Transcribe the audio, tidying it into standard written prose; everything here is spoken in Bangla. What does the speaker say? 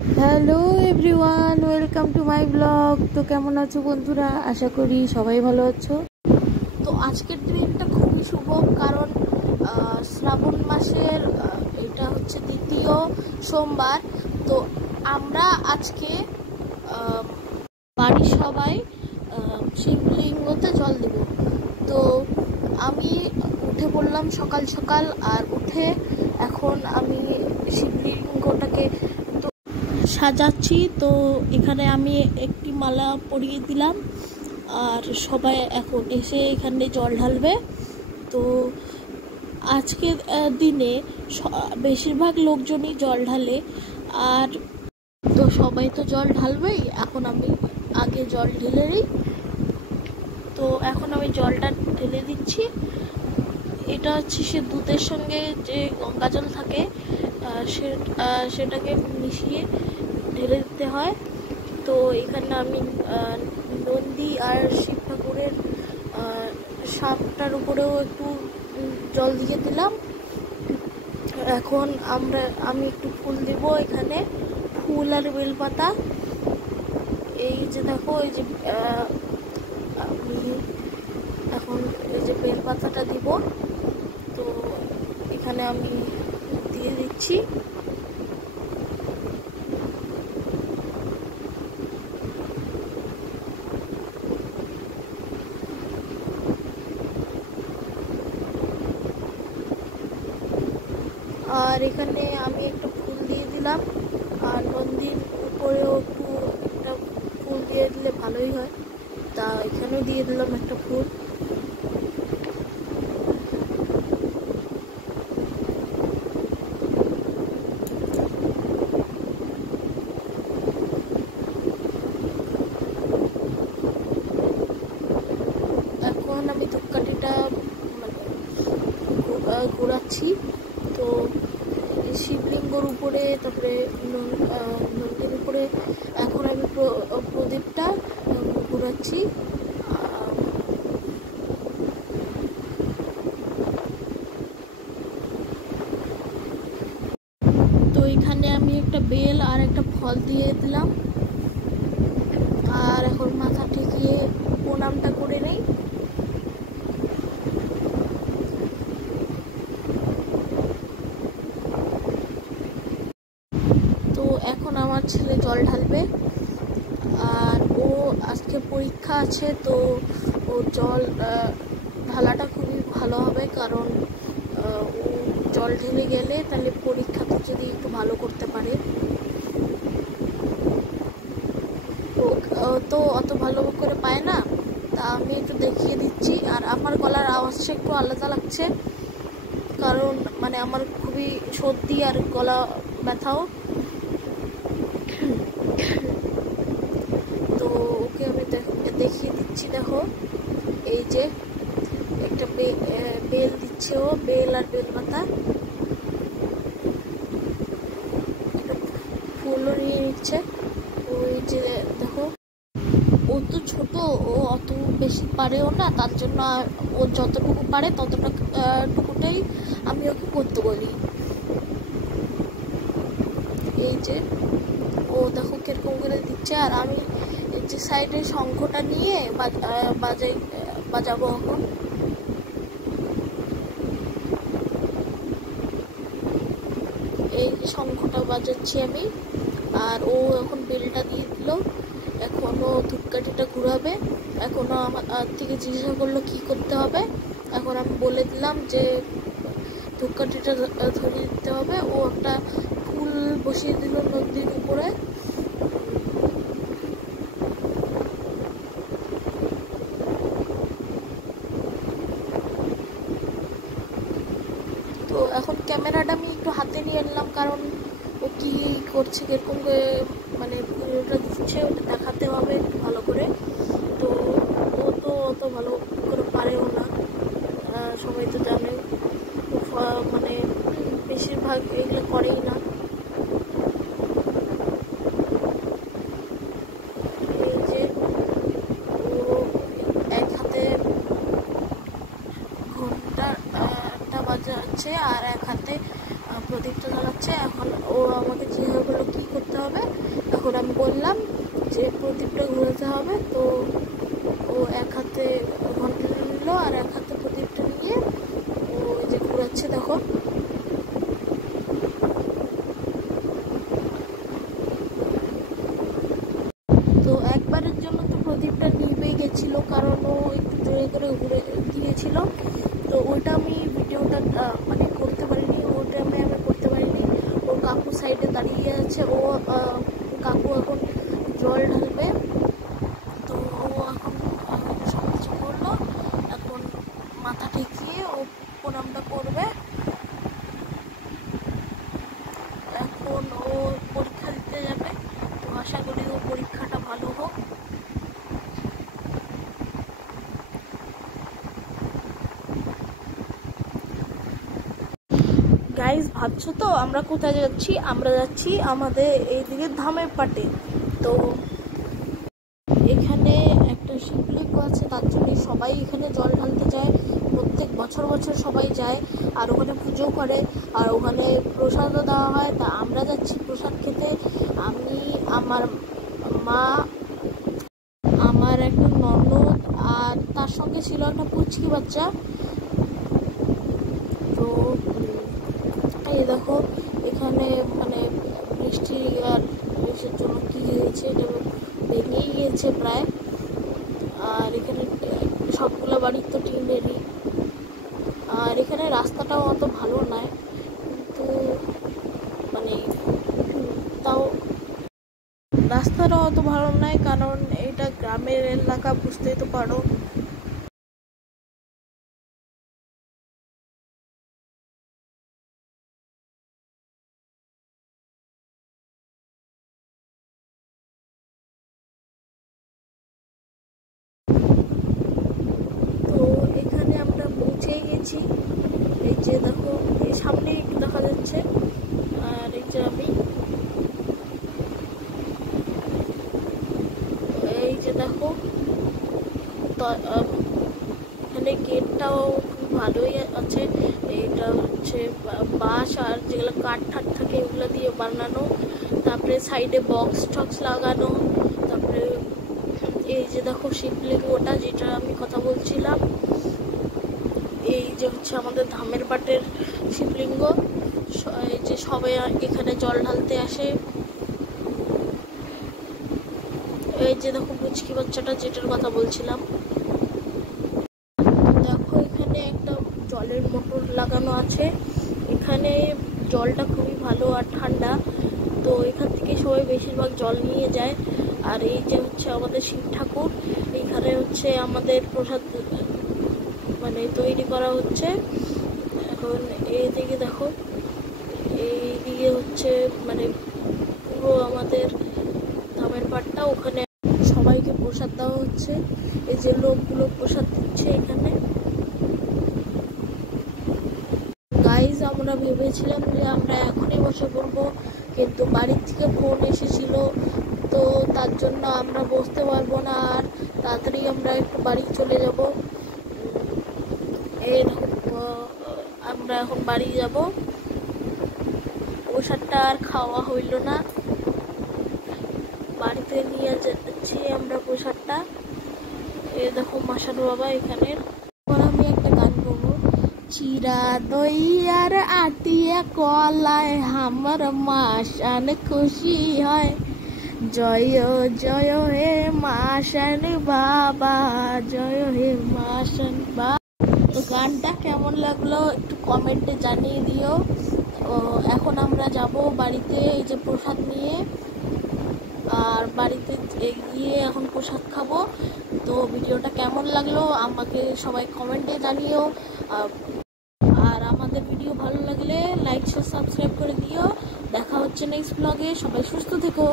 Hello everyone, welcome to my blog. তো কেমন আছো বন্ধুরা? আশা করি সবাই ভালো আছো। তো আজকের দিনটা খুবই শুভ, কারণ শ্রাবণ মাসের এটা হচ্ছে দ্বিতীয় সোমবার। তো আমরা আজকে বাড়ির সবাই শিবলিঙ্গতে জল দেব। তো আমি উঠে পড়লাম সকাল সকাল, আর উঠে এখন আমি শিবলিঙ্গটাকে সাজাচ্ছি। তো এখানে আমি একটি মালা পরিয়ে দিলাম, আর সবাই এখন এসে এখানে জল ঢালবে। তো আজকের দিনে বেশিরভাগ লোকজনই জল ঢালে, আর তো সবাই তো জল ঢালবেই। এখন আমি আগে জল ঢেলে দিই। তো এখন আমি জলটা ঢেলে দিচ্ছি। এটা হচ্ছে সে দুধের সঙ্গে যে গঙ্গা জল থাকে সেটাকে মিশিয়ে ঢেলে দিতে হয়। তো এখানে আমি নন্দী আর শিব ঠাকুরের সাপটার উপরেও একটু জল দিয়ে দিলাম। এখন আমি একটু ফুল দিব, এখানে ফুল আর বেলপাতা। এই যে দেখো, এই যে আমি এখন এই যে বেলপাতাটা দিব। তো এখানে আমি দিয়ে দিচ্ছি। আর এখানে আমি একটা ফুল দিয়ে দিলাম, আর নন্দীর উপরেও একটু একটা ফুল দিয়ে দিলে ভালোই হয়। তা এখানেও দিয়ে দিলাম একটা ফুল। এখন আমি ধূপকাঠিটা ঘোরাচ্ছি। তো শিবলিঙ্গর উপরে, তারপরে নন্দীর উপরে এখন আমি প্রদীপটা ঘোরাচ্ছি। তো এখানে আমি একটা বেল আর একটা ফল দিয়ে দিলাম, আর এখন মাথা ঠেকিয়ে প্রণামটা করে নেই। তো এখন আমার ছেলে জল ঢালবে, আর ও আজকে পরীক্ষা আছে। তো ও জল ঢালাটা খুবই ভালো হবে, কারণ ও জল ঢেলে গেলে তাহলে পরীক্ষাতে যদি একটু ভালো করতে পারে। তো অত ভালো করে পায় না, তা আমি একটু দেখিয়ে দিচ্ছি। আর আমার গলার আওয়াজটা একটু আলাদা লাগছে, কারণ মানে আমার খুবই সর্দি আর গলা ব্যথাও। তো ওকে আমি দেখিয়ে দিচ্ছি। দেখো, এই যে একটা বেল দিচ্ছে ও, বেল আর বেলপাতা, একটা ফুলও নিয়ে নিচ্ছে। ওই যে দেখো, ও তো ছোট, ও অত বেশি পারেও না, তার জন্য ও যতটুকু পারে টুকুটাই আমি ওকে করতে বলি। এই যে ও দেখো কিরকম করে দিচ্ছে, আর আমি এই যে সাইডে শঙ্খটা নিয়ে বাজাবো এখন। এই যে শঙ্খটা বাজাচ্ছি আমি, আর ও এখন বেলটা দিয়ে দিল। এখনও ধূপকাঠিটা ঘুরাবে। এখনও আমার থেকে জিজ্ঞাসা করলো কি করতে হবে। এখন আমি বলে দিলাম যে ধূপকাঠিটা ধরিয়ে দিতে হবে। ও একটা ফুল বসিয়ে দিল নদীর উপরে। তো এখন ক্যামেরাটা আমি একটু হাতে নিয়ে নিলাম, কারণ ও কি করছে, কিরকম করে মানে ভিডিওটা দিচ্ছে ওটা দেখাতে হবে একটু ভালো করে। তো ও তো অত ভালো করে পারেও না, সবাই তো জানে। মানে বেশিরভাগ এগুলো করেই না। এই যে ও এক হাতে ঘন্টাটা বাজাচ্ছে, আর এক হাতে প্রদীপটা জ্বালাচ্ছে। এখন ও আমাকে জিজ্ঞাসা করলো কী করতে হবে। বললাম যে প্রদীপটা ঘোরাতে হবে, তো ও এক হাতে ঘন্টাটা নিল আর এক হাতে প্রদীপটা নিয়ে ও এই যে ঘোরাচ্ছে দেখো। তো একবারের জন্য তো প্রদীপটা নিভেই গেছিলো, কারণ ও একটু জোরে করে ঘুরে দিয়েছিল। তো ওইটা আমি ভিডিওটা মানে করতে পারিনি, ওটা আমি করতে পারিনি। ওর কাকু সাইডে দাঁড়িয়ে আছে, ও কাকু এখন জল ঢালবে। তো ও এখন সব কিছু করলো, এখন মাথা ঠেকিয়ে ও প্রণামটা করবে। এখন ও পরীক্ষা দিতে যাবে, তো আশা করি ও পরীক্ষাটা ভালো হোক। গাইজ ভাবছো তো আমরা কোথায় যাচ্ছি? আমরা যাচ্ছি আমাদের এইদিকে ধামের পাটে। তো এখানে একটা শিবলিঙ্গ আছে, তার জন্য সবাই এখানে জল ঢালতে যায়। প্রত্যেক বছর বছর সবাই যায় আর ওখানে পুজো করে, আর ওখানে প্রসাদও দেওয়া হয়। তা আমরা যাচ্ছি প্রসাদ খেতে। আমি, আমার মা, আমার একটা ননদ আর তার সঙ্গে ছিল একটা পুচকি বাচ্চা। তো এই দেখো এখানে মানে বৃষ্টি আর বৃষ্টির জন্য কি হয়েছে, এটা ভেঙেই গিয়েছে প্রায়। আর এখানে সবগুলো বাড়ির তো টিনেরই। আর এখানে রাস্তাটাও অত ভালো নয়, কিন্তু মানে তাও রাস্তাটাও অত ভালো নয়, কারণ এটা গ্রামের এলাকা, বুঝতেই তো পারো। তো এখানে আমরা পৌঁছে গেছি। এই যে দেখো, এই সামনে একটু দেখা যাচ্ছে। আর এই যে আমি, এই যে দেখো, এখানে গেটটাও খুব ভালোই আছে। এটা হচ্ছে বাঁশ আর যেগুলো কাঠ ঠাট থাকে এগুলো দিয়ে বানানো। তারপরে সাইডে বক্স টক্স লাগানো। তারপরে এই যে দেখো শিবলিঙ্গটা, যেটা আমি কথা বলছিলাম, এই যে হচ্ছে আমাদের ধামের পাটের শিবলিঙ্গ। এই যে সবাই এখানে জল ঢালতে আসে। এই যে দেখো পুচকি বাচ্চাটা, যেটার কথা বলছিলাম। দেখো এখানে একটা জলের মোটর লাগানো আছে। এখানে জলটা খুবই ভালো আর ঠান্ডা, তো এখান থেকে সবাই বেশিরভাগ জল নিয়ে যায়। আর এই যে হচ্ছে আমাদের শিব ঠাকুর, এইখানে হচ্ছে আমাদের প্রসাদ মানে তৈরি করা হচ্ছে এখন। এইদিকে দেখো, এইদিকে হচ্ছে মানে পুরো আমাদের ধামের পাটটা, ওখানে সবাইকে প্রসাদ দেওয়া হচ্ছে। এই যে লোকগুলো প্রসাদ দিচ্ছে এখানে। গাইজ আমরা ভেবেছিলাম যে আমরা এখনই বসে পড়বো, কিন্তু বাড়ির থেকে ফোন এসেছিল, তো তার জন্য আমরা বসতে পারবো না। আর তাড়াতাড়ি আমরা একটু বাড়ি চলে যাব। আমরা এখন বাড়ি যাব। প্রসাদটা আর খাওয়া হইল না, বাড়িতে নিয়ে যাচ্ছি আমরা প্রসাদটা। এই দেখো মাসানু বাবা এখানে। আমি একটা গান গাবো। চিরা দই আর আটিয়া কলায় আমার মাসান খুশি হয়, জয় জয় হে মাসান বাবা, জয় হে মাসান বাবা। তো গানটা কেমন লাগলো একটু কমেন্টে জানিয়ে দিও। এখন আমরা যাব বাড়িতে এই যে প্রসাদ নিয়ে, আর বাড়িতে গিয়ে এখন প্রসাদ খাবো। তো ভিডিওটা কেমন লাগলো আমাকে সবাই কমেন্টে জানিও। আর আমাদের ভিডিও ভালো লাগলে লাইক শেয়ার সাবস্ক্রাইব করে দিও। দেখা হচ্ছে নেক্সট ব্লগে। সবাই সুস্থ থেকো।